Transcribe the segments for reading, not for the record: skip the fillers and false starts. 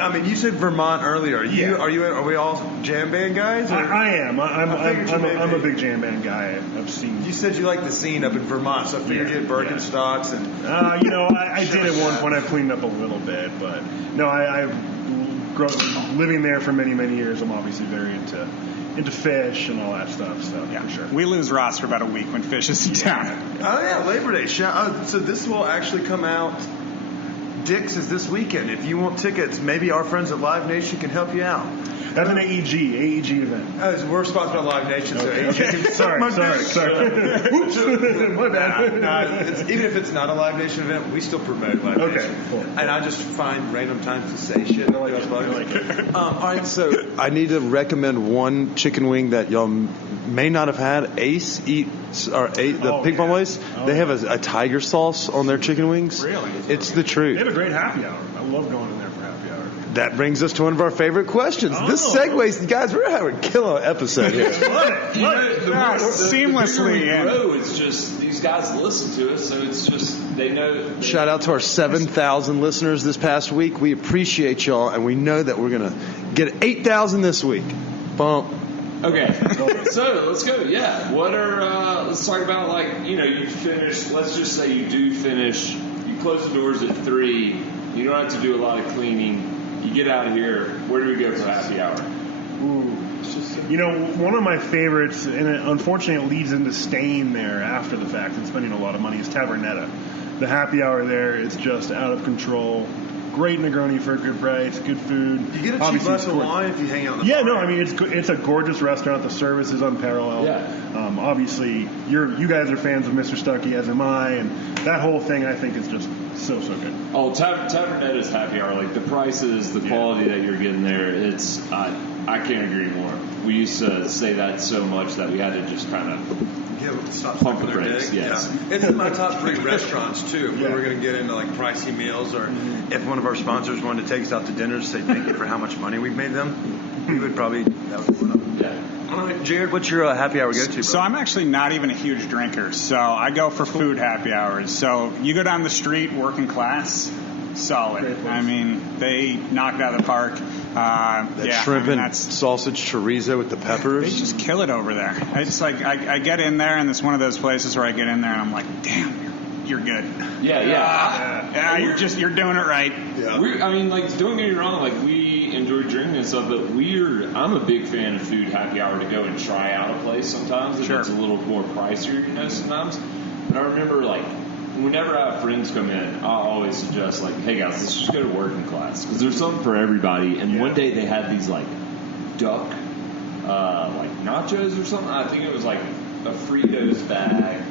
I mean, you said Vermont earlier. Are we all jam band guys? I am. I'm a big jam band guy. I've seen. You said you like the scene up in Vermont, so I figured you had Birkenstocks and. I did at one point. I've cleaned up a little bit, but no, I've living there for many, many years. I'm obviously very into Phish and all that stuff. So yeah, for sure. We lose Ross for about a week when Phish is in town. Oh yeah, Labor Day. So this will actually come out. Dick's is this weekend. If you want tickets, maybe our friends at Live Nation can help you out. That's an AEG event. We're sponsored by Live Nation, so AEG. Okay. Sorry. Oops. My bad. Even if it's not a Live Nation event, we still promote Live Nation. Cool. And I just find random times to say shit. I like it. All right, so I need to recommend one chicken wing that y'all may not have had. Ace Eats, or the Pink Bomb Place. They have a tiger sauce on their chicken wings. Really? It's the truth. They have a great happy hour. I love going in there for happy hour. That brings us to one of our favorite questions. This segues, guys. We're having a killer episode here. Seamlessly. It's just these guys listen to us, so it's just they know. Shout out to our 7,000 listeners this past week. We appreciate y'all, and we know that we're gonna get 8,000 this week. Bump. Okay, so let's go. Yeah, what are let's talk about you finish. Let's just say you do finish. You close the doors at 3. You don't have to do a lot of cleaning. You get out of here. Where do we go for happy hour? Ooh. One of my favorites, and unfortunately it leads into staying there after the fact and spending a lot of money, is Tavernetta. The happy hour there is just out of control. Great Negroni for a good price, good food. You get a cheap glass of wine if you hang out in the bar. No, I mean, it's a gorgeous restaurant. The service is unparalleled. Yeah. Obviously, you guys are fans of Mr. Stuckey, as am I, and that whole thing, I think, is just so good. Oh, Tavernetta's happy hour. Like, the prices, the quality that you're getting there, it's, I can't agree more. We used to say that so much that we had to just kind of stop pump the brakes. Yes. Yeah. It's in my top 3 restaurants, too. If we were going to get into, pricey meals, or if one of our sponsors wanted to take us out to dinner to say thank you for how much money we've made them, we would probably, that would be one of them. Yeah. All right, Jerred, what's your happy hour go-to? So I'm actually not even a huge drinker, so I go for food happy hours. So you go down the street, working class, solid. I mean, they knocked out of the park. Shrimp and sausage chorizo with the peppers. They just kill it over there. It's like I get in there, and it's one of those places where I get in there, and I'm like, damn, you're good. Yeah. You're doing it right. Yeah. Don't get me wrong, we enjoy drinking and stuff, but I'm a big fan of food happy hour to go and try out a place sometimes if it's a little more pricier, sometimes. And I remember, whenever I have friends come in, I always suggest, hey guys, let's just go to working class, because there's something for everybody. And one day they had these duck nachos or something. I think it was a Fritos bag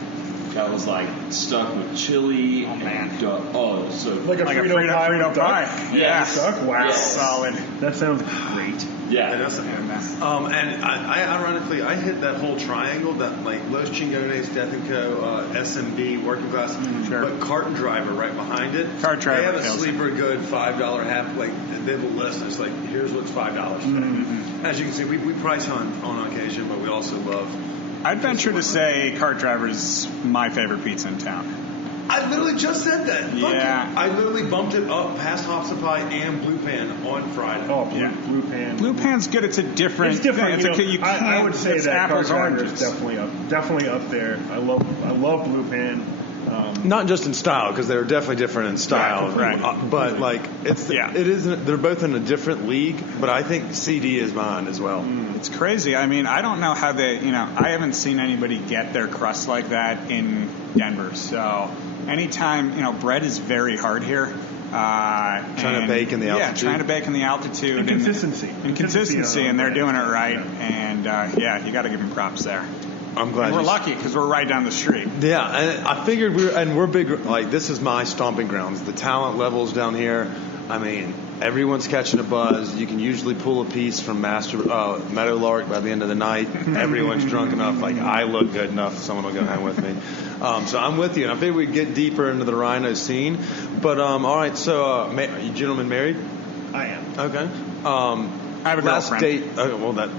that was stuck with chili and duck. Oh, it was so like a Frito pie. Yes. Duck? Wow. Yes. Solid. That sounds great. Yeah. And I ironically, I hit that whole triangle, that Los Chingones, Death & Co., SMB, Working Class, but Cart and Driver right behind it. Cart Driver. They have a sleeper good $5 half, they have a list, and it's here's what's $5 today. As you can see, we price on occasion, but we also love. I'd venture to say Cart Driver is my favorite pizza in town. I literally just said that. Yeah. I literally bumped it up past Hops and Pie and Blue Pan on Friday. Oh, Blue Pan. Blue Pan's good. It's a different. It's different. I would say that apples Cart Driver oranges. is definitely up there. I love Blue Pan. Not just in style, because they're definitely different in style, right. But it isn't. They're both in a different league. But I think CD is mine as well. It's crazy. I mean, I don't know how they. I haven't seen anybody get their crust like that in Denver. So anytime, bread is very hard here. Trying to bake in the altitude. Yeah, trying to bake in the altitude. And consistency. And they're doing it right. And you got to give them props there. I'm glad. And we're lucky because we're right down the street. Yeah, and I figured we're big. This is my stomping grounds. The talent levels down here. I mean, everyone's catching a buzz. You can usually pull a piece from Meadowlark by the end of the night. Everyone's drunk enough. I look good enough. Someone will go hang with me. So I'm with you. And I think we get deeper into the RiNo scene. But all right. So, are you gentlemen married? I am. Okay. I have a last girlfriend. date. Okay, well,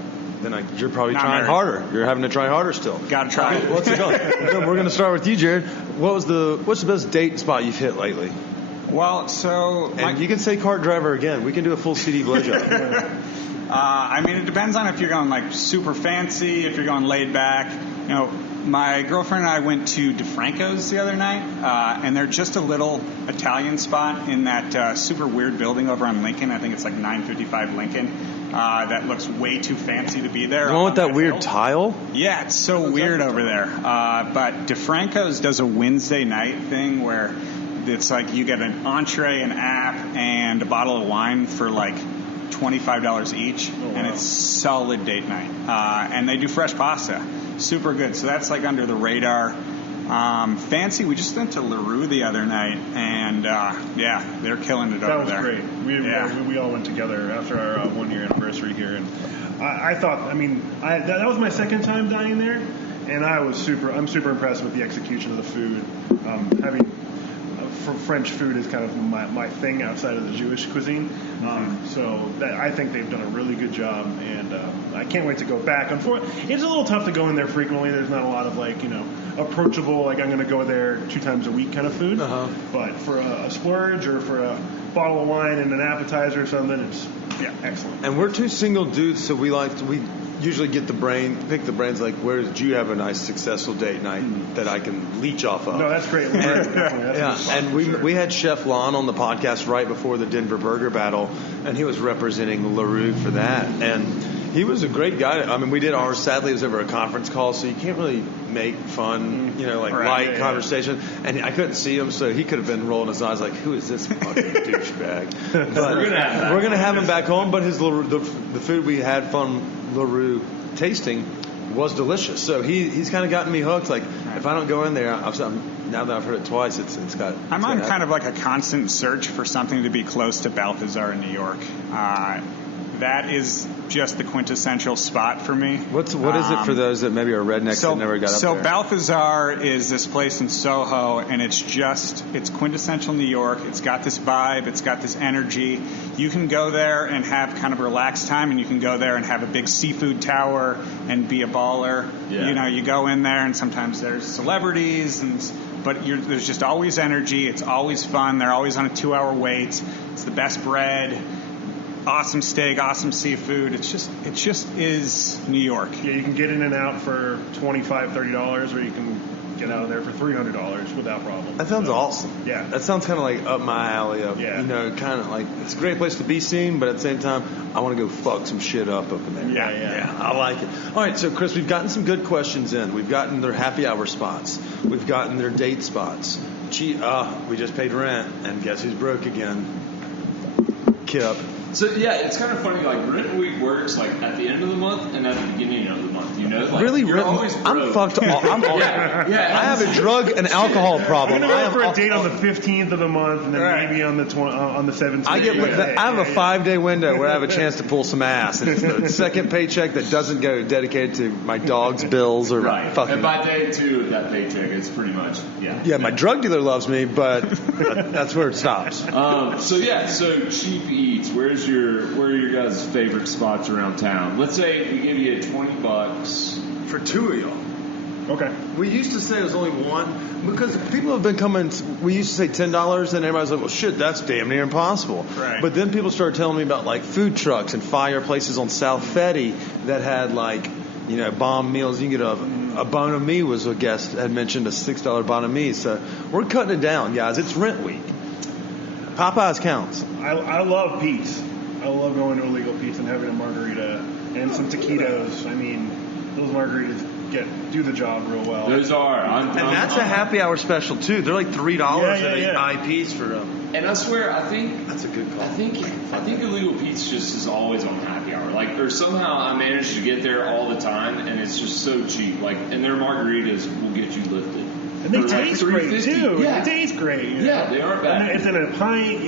you're probably Not trying married. harder. You're having to try harder still. Got to try. What's it going? We're going to start with you, Jerred. What's the best date spot you've hit lately? Well, so And you can say cart driver again. We can do a full CD blowjob. I mean, it depends on if you're going like super fancy, if you're going laid back. You know, my girlfriend and I went to DeFranco's the other night, and they're just a little Italian spot in that super weird building over on Lincoln. I think it's like 955 Lincoln. That looks way too fancy to be there. The one with that weird hill. tile? Yeah, it's so weird over there. But DeFranco's does a Wednesday night thing where it's like you get an entree, an app, and a bottle of wine for like $25 each, and it's solid date night. And they do fresh pasta. Super good. So that's like under the radar. Fancy, we just went to LaRue the other night, and yeah, they're killing it over there. That was great. We all went together after our 1-year anniversary here, and I thought, I mean, that was my second time dining there, and I'm super impressed with the execution of the food. French food is kind of my thing outside of the Jewish cuisine. So I think they've done a really good job, and I can't wait to go back. Unfortunately, it's a little tough to go in there frequently. There's not a lot of approachable, like I'm going to go there 2 times a week kind of food. But for a splurge or for a bottle of wine and an appetizer or something, it's excellent. And we're 2 single dudes, so we usually pick the brains, like, where did you have a nice successful date night that I can leach off of? No, that's great. And we had Chef Lon on the podcast right before the Denver Burger Battle, and he was representing LaRue for that. And he was a great guy. I mean, we did ours. Sadly, it was over a conference call, so you can't really make fun, light conversation. And I couldn't see him, so he could have been rolling his eyes like, who is this fucking douchebag? But we're going to have him back home, but the food we had from LaRue tasting was delicious. So he's kind of gotten me hooked. Like, if I don't go in there, now that I've heard it twice, it's got... I'm on kind of like a constant search for something to be close to Balthazar in New York. That is just the quintessential spot for me. What is it for those that maybe are rednecks that never got up there? So Balthazar is this place in Soho, and it's quintessential New York. It's got this vibe. It's got this energy. You can go there and have kind of a relaxed time, and you can go there and have a big seafood tower and be a baller. Yeah. You go in there, and sometimes there's celebrities, but there's just always energy. It's always fun. They're always on a 2-hour wait. It's the best bread. Awesome steak, awesome seafood. It just is New York. Yeah, you can get in and out for $25, $30, or you can get out of there for $300 without problem. That sounds awesome. Yeah. That sounds kind of like up my alley of, kind of like, it's a great place to be seen, but at the same time, I want to go fuck some shit up in there. Yeah. I like it. All right, so Chris, we've gotten some good questions in. We've gotten their happy hour spots. We've gotten their date spots. We just paid rent, and guess who's broke again? Kip. So yeah, it's kind of funny. Like, rent week works like at the end of the month and at the beginning of the month. Like, really, you're always broke. I'm fucked. I'm I have a drug and alcohol problem. I'm going to go for a date on the 15th of the month, and then maybe on the 17th. I have a 5-day window where I have a chance to pull some ass, and it's the second paycheck that doesn't go dedicated to my dog's bills or fucking. And by day 2 of that paycheck, it's pretty much Yeah, my drug dealer loves me, but that's where it stops. So cheap eats. Where are your guys' favorite spots around town? Let's say we give you $20 for 2 of y'all. Okay. We used to say it was only one because people have been coming. We used to say $10, and everybody's like, "Well, shit, that's damn near impossible." Right. But then people started telling me about like food trucks and fireplaces on South Fetty that had like bomb meals. You can get a bon ami. Was a guest had mentioned a $6 bon ami. So we're cutting it down, guys. It's rent week. Popeyes counts. I love Pete's. I love going to Illegal Pete's and having a margarita and some taquitos. I mean, those margaritas do the job real well. Those are. And that's a happy hour special, too. They're like $3 at IPs for them. And I swear, I think... That's a good call. I think Illegal Pete's just is always on happy hour. Like, or somehow I managed to get there all the time, and it's just so cheap. Like, and their margaritas will get you lifted. And they taste great, too. Yeah. They taste great. Yeah, they are bad. And it's in a pint,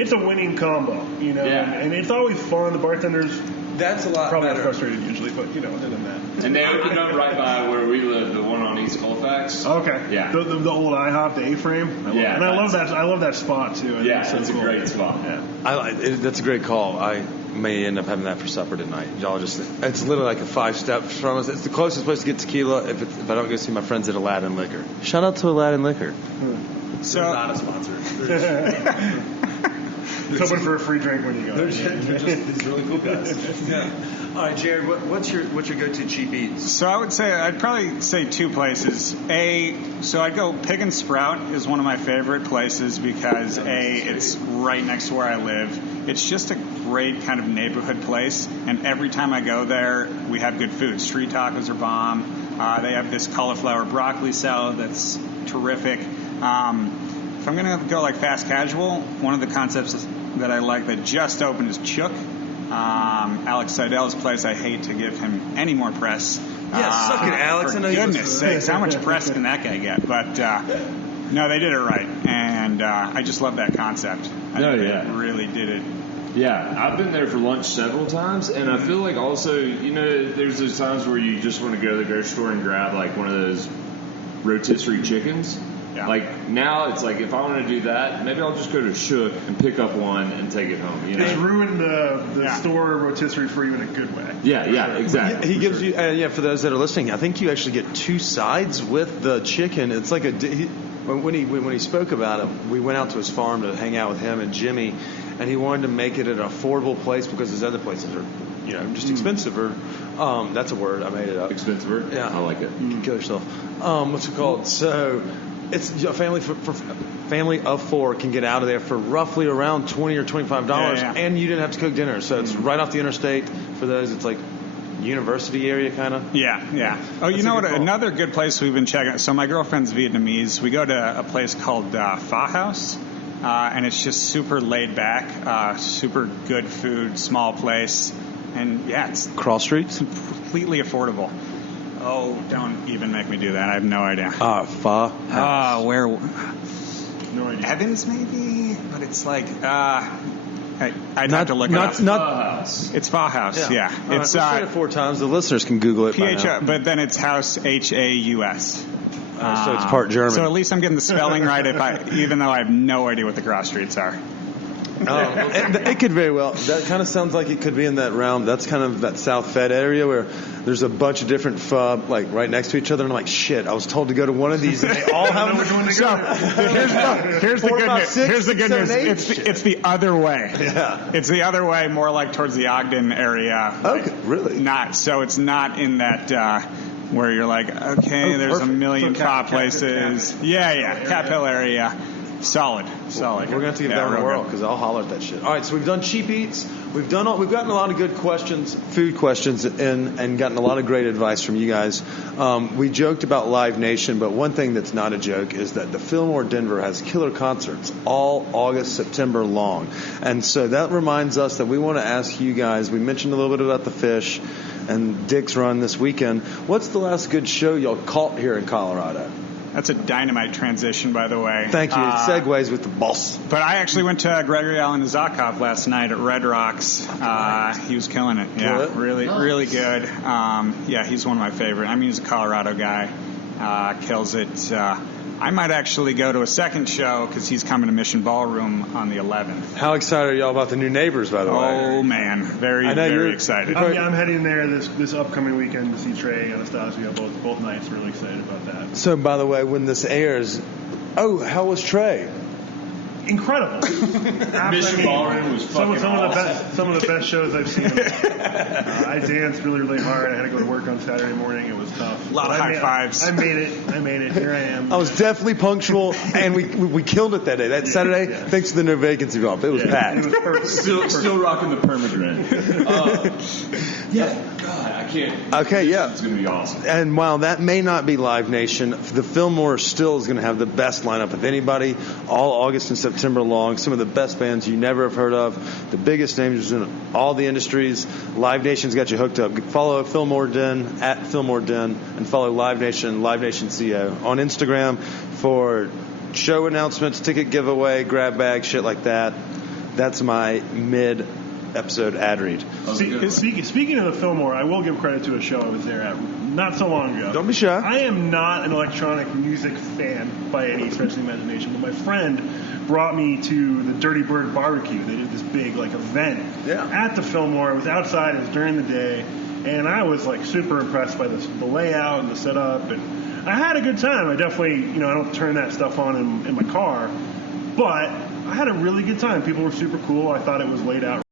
it's a winning combo, and it's always fun. The bartenders... That's a lot probably better. frustrated usually, but other than that. And they opened up right by where we live, the one on East Colfax. Okay. Yeah. The old IHOP, the A-frame. I love that. I love that spot too. It's a great spot. Yeah. That's a great call. I may end up having that for supper tonight. It's literally like a 5 steps from us. It's the closest place to get tequila if I don't go see my friends at Aladdin Liquor. Shout out to Aladdin Liquor. So they're not a sponsor. It's open for a free drink when you go. They're just these really cool guys. Yeah. All right, Jerred, what's your go-to cheap eats? So I'd probably say two places. So I'd go Pig and Sprout is one of my favorite places because it's right next to where I live. It's just a great kind of neighborhood place, and every time I go there, we have good food. Street tacos are bomb. They have this cauliflower broccoli salad that's terrific. If I'm going to go like fast casual, one of the concepts that I like that just opened is Chook. Alex Seidel's place. I hate to give him any more press. Yeah, suck it, Alex. For goodness sakes, how much press can that guy get? But no, they did it right, and I just love that concept. They really did it. Yeah, I've been there for lunch several times, and I feel like also, there's those times where you just want to go to the grocery store and grab like one of those rotisserie chickens. Yeah. Like now, it's like if I want to do that, maybe I'll just go to Shook and pick up one and take it home. It's ruined the store rotisserie for you in a good way. Yeah, exactly. He gives you, for those that are listening, I think you actually get two sides with the chicken. It's like when he spoke about it, we went out to his farm to hang out with him and Jimmy, and he wanted to make it an affordable place because his other places are, just expensive. Or that's a word, I made it up. Expensive. Yeah, I like it. You can kill yourself. What's it called? So. It's a family family of four can get out of there for roughly around $20 or $25, and you didn't have to cook dinner. So it's right off the interstate. For those, it's like university area kind of. Yeah. Oh, you know what? Another good place we've been checking. So my girlfriend's Vietnamese. We go to a place called Pho House, and it's just super laid back, super good food, small place, and it's cross streets, completely affordable. Oh, don't even make me do that. I have no idea. Pho House. Where? No idea. Evans, maybe? But it's like, I'd have to look it up. Pho House. It's Pho House, yeah. It's said it 4 times. The listeners can Google it. But then it's House Haus. So it's part German. So at least I'm getting the spelling right, even though I have no idea what the cross streets are. It could very well. That kind of sounds like it could be in that realm. That's kind of that South Fed area where there's a bunch of different pho like right next to each other. And I'm like, shit, I was told to go to one of these, and they all have which one to go. Here's the good news. Here's the good news. It's the other way. Yeah. It's the other way, more like towards the Ogden area. Okay, really? It's not in that. Where you're like, okay, there's perfect. A million pho places. Cap Hill area. Solid. We're going to have to give that a whirl because I'll holler at that shit. All right, so we've done cheap eats. We've gotten a lot of good questions, food questions, and gotten a lot of great advice from you guys. We joked about Live Nation, but one thing that's not a joke is that the Fillmore Denver has killer concerts all August, September long. And so that reminds us that we want to ask you guys, we mentioned a little bit about the Phish and Dick's Run this weekend. What's the last good show y'all caught here in Colorado? That's a dynamite transition, by the way. Thank you. It segues with the boss. But I actually went to Gregory Alan Zakov last night at Red Rocks. He was killing it. Yeah, really good. He's one of my favorite. I mean, he's a Colorado guy. Kills it. I might actually go to a second show because he's coming to Mission Ballroom on the 11th. How excited are y'all about the new neighbors, by the way? Oh, man. Very excited. I'm heading there this upcoming weekend to see Trey and Anastasia both nights. Really excited about that. So, by the way, when this airs, how was Trey? Incredible. Mission Ballroom was fucking awesome. Some of the best shows I've seen. I danced really hard. I had to go to work on Saturday morning. It was tough. A lot of high fives. I made it. Here I am. I was definitely punctual, and we killed it that day. That Saturday, thanks to the no vacancy bump. It was packed. It was perfect. Still rocking the permanent. God, I can't. Okay, It's going to be awesome. And while that may not be Live Nation, the Fillmore still is going to have the best lineup of anybody all August and September long. Some of the best bands you never have heard of, the biggest names in all the industries. Live Nation's got you hooked up. Follow Fillmore Den at Fillmore Den, and follow Live Nation CO on Instagram for show announcements, ticket giveaway, grab bag, shit like that. That's my mid-episode ad read. Speaking of the Fillmore, I will give credit to a show I was there at not so long ago. Don't be shy. I am not an electronic music fan by any stretch of the imagination, but my friend brought me to the Dirty Bird Barbecue. They did this big event at the Fillmore. It was outside. It was during the day, and I was super impressed by the layout and the setup. And I had a good time. I definitely, I don't turn that stuff on in my car, but I had a really good time. People were super cool. I thought it was laid out